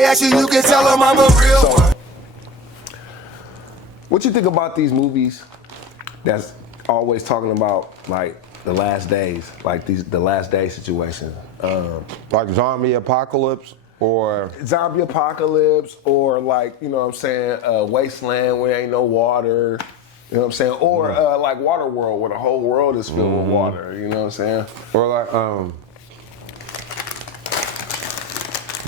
they ask you, you can tell them I'm a real one. What you think about these movies that's always talking about like the last days, like the last day situation? Like zombie apocalypse or zombie apocalypse, or like, you know what I'm saying, wasteland where ain't no water, you know what I'm saying, or like Waterworld where the whole world is filled with water, you know what I'm saying? Or like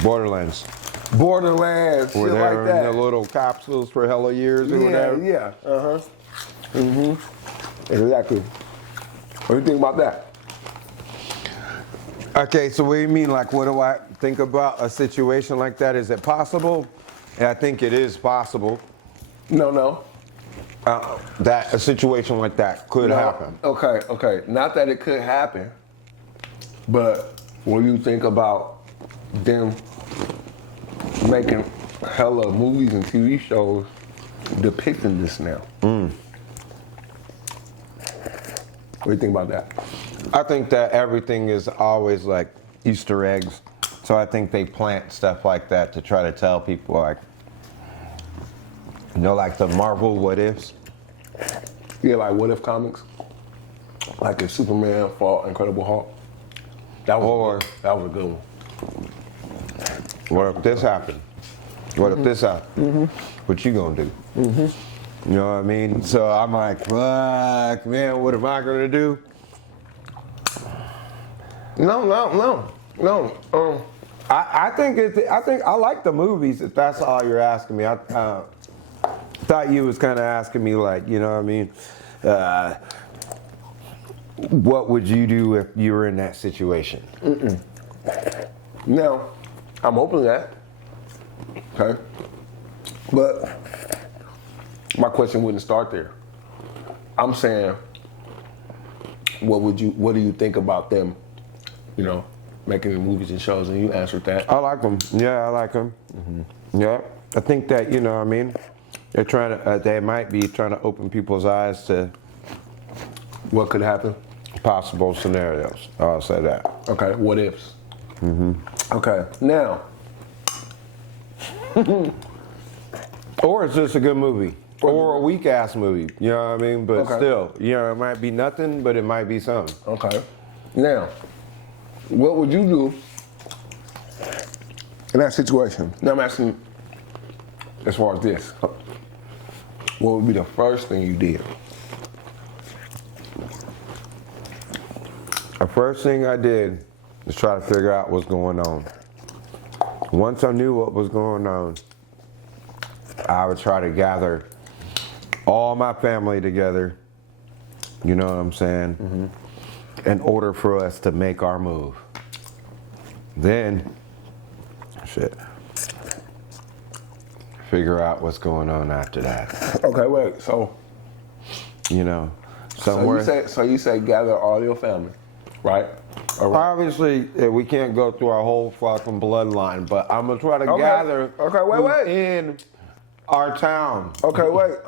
Borderlands. Borderlands, Where shit they're like that. in the little capsules for hella years or whatever. Yeah, exactly. What do you think about that? Okay, so what do you mean, like, what do I think about a situation like that? Is it possible? Yeah, I think it is possible. No. That a situation like that could happen. Okay. Not that it could happen, but when you think about them making hella movies and TV shows depicting this now. What do you think about that? I think that everything is always like Easter eggs. So I think they plant stuff like that to try to tell people, like, you know, like the Marvel what ifs. Yeah, like what if comics. Like if Superman fought Incredible Hulk. That was a good one. What if this happened? What if this happened? What you gonna do? You know what I mean? So I'm like, fuck, man, what am I gonna do? No. I think I like the movies. If that's all you're asking me, I thought you was kind of asking me, like, you know what I mean? What would you do if you were in that situation? Now, I'm open to that. Okay, but my question wouldn't start there. I'm saying, what do you think about them, you know, making the movies and shows? And you answered that. I like them. Yeah, I like them. Yeah, I think that, you know what I mean, they're trying to, they might be trying to open people's eyes to what could happen, possible scenarios. I'll say that. Okay, what ifs. Okay, now. Or it's just a good movie. Or a weak ass movie. You know what I mean? But still, you know, it might be nothing, but it might be something. Okay. Now, what would you do in that situation? Now I'm asking as far as this. What would be the first thing you did? The first thing I did was try to figure out what's going on. Once I knew what was going on, I would try to gather all my family together, you know what I'm saying, in order for us to make our move. Then, figure out what's going on after that. Okay, wait, so. You know, somewhere. So you say gather all your family, right? Obviously, we can't go through our whole fucking bloodline, but I'm gonna try to gather in our town. Okay, wait.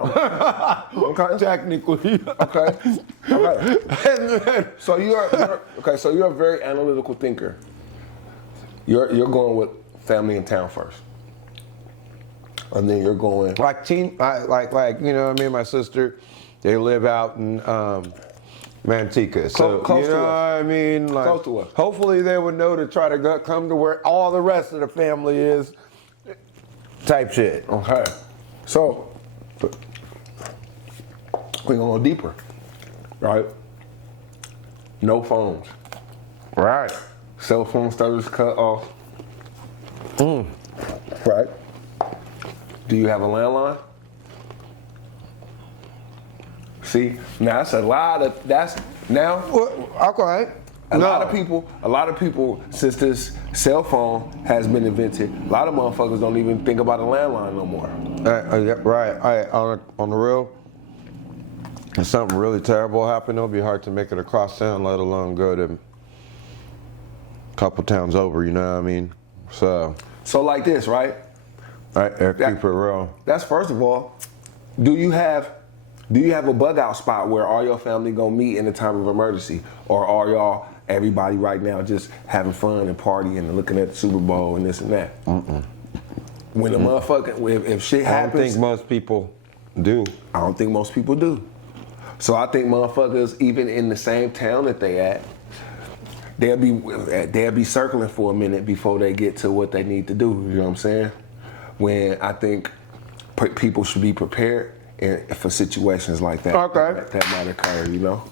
Okay, technically. Okay. So you're a very analytical thinker. You're going with family in town first, and then you're going like you know what I mean. My sister, they live out in Manteca, so close you know to us. what I mean. Like, close to us. Hopefully, they would know to try to come to where all the rest of the family is. Type shit. Okay. So we're gonna go deeper, right? No phones. Right. Cell phone service cut off. Right. Do you have a landline? See, now that's a lot of Okay. A lot of people, since this cell phone has been invented, a lot of motherfuckers don't even think about a landline no more. Right. On the real, if something really terrible happened, it'll be hard to make it across town, let alone go to a couple towns over, you know what I mean? So like this, right? Keep it real. That's first of all. Do you have a bug out spot where all your family gonna meet in a time of emergency? Or are y'all, everybody right now, just having fun and partying and looking at the Super Bowl and this and that? When the motherfucking, if shit I don't happens, think most people do. I don't think most people do. So I think motherfuckers, even in the same town that they at, they'll be circling for a minute before they get to what they need to do. You know what I'm saying? When I think people should be prepared for situations like that. Okay. That might occur. You know.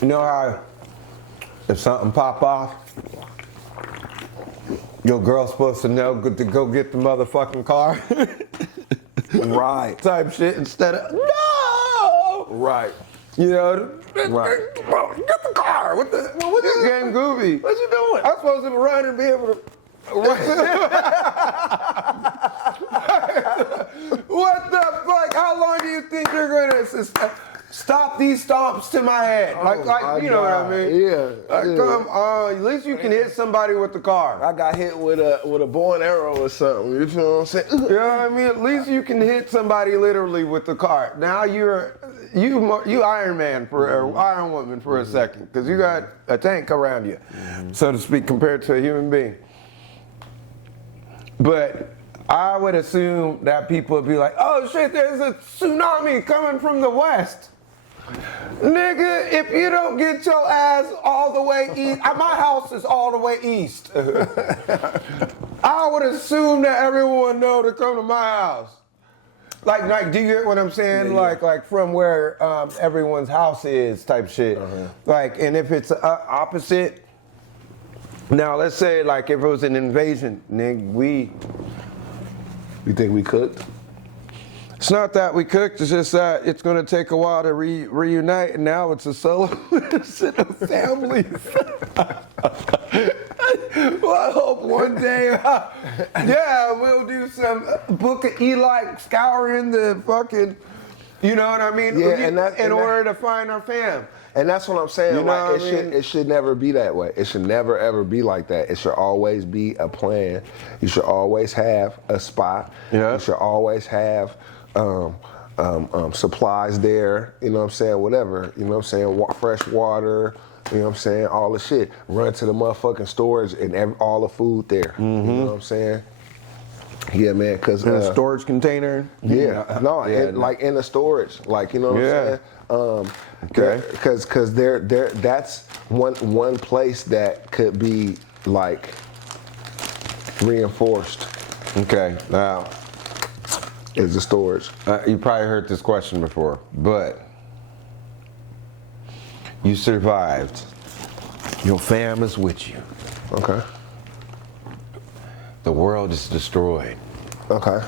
You know how if something pop off, your girl's supposed to know to go get the motherfucking car? Right. Type shit instead of, no! Right. You know, Right. get the car. What this game goofy? What you doing? I'm supposed to run and be able to. What the fuck? How long do you think you're gonna stop these stomps to my head? My You know what I God. mean? Yeah. Come on. At least you can hit somebody with the car. I got hit with a bow and arrow or something. You know what I'm saying? You know what I mean? At least you can hit somebody literally with the car. Now you Iron Man or Iron Woman for a second because you got a tank around you, so to speak, compared to a human being. But I would assume that people would be like, "Oh shit, there's a tsunami coming from the west." Nigga, if you don't get your ass all the way east, my house is all the way east. I would assume that everyone know to come to my house. Like, do you get what I'm saying? Yeah. Like from where everyone's house is, type shit. Like, and if it's opposite. Now, let's say like if it was an invasion, nigga, You think we cooked? it's not that we cooked, it's just that it's going to take a while to reunite, and now it's a solo set of families. Well, I hope one day, we'll do some Book of Eli scouring the fucking, you know what I mean? Yeah, in order to find our fam. And that's what I'm saying. You know like what I mean? it should never be that way. It should never ever be like that. It should always be a plan. You should always have a spot. Yeah. You should always have supplies there. You know what I'm saying? Whatever. You know what I'm saying? Fresh water. You know what I'm saying? All the shit. Run to the motherfucking storage and all the food there. You know what I'm saying? Yeah, man. Cause In a storage container. yeah, no, like in the storage, like you know what I'm saying. Okay. Because that's one place that could be like reinforced Okay, now, is the storage. you probably heard this question before, but you survived. Your fam is with you. Okay. The world is destroyed. Okay.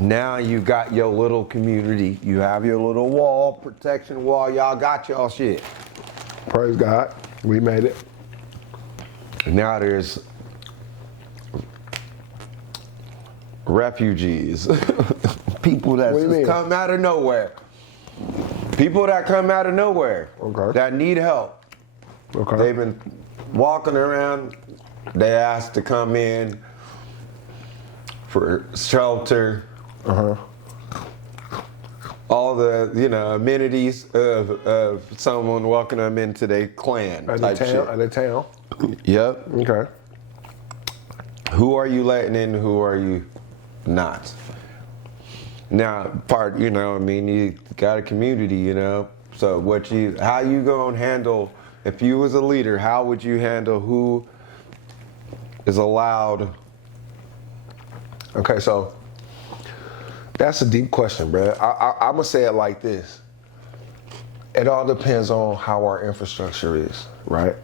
Now you got your little community. You have your little wall, protection wall. Y'all got y'all shit. Praise God, we made it. Now there's refugees. People that What do you just mean? come out of nowhere. People that come out of nowhere. Okay. That need help. Okay. They've been walking around. They asked to come in for shelter. All the amenities of someone walking them into their clan At type the shit. town. Yep. Okay. Who are you letting in? Who are you not? Now, you got a community, So how you gonna handle, if you was a leader, how would you handle who is allowed? Okay, so that's a deep question, bro. I'm gonna say it like this. It all depends on how our infrastructure is, right?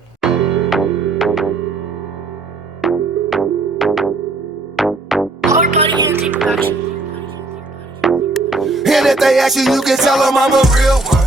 Hard Body Antique Production. And if they ask you, you can tell them I'm a real one.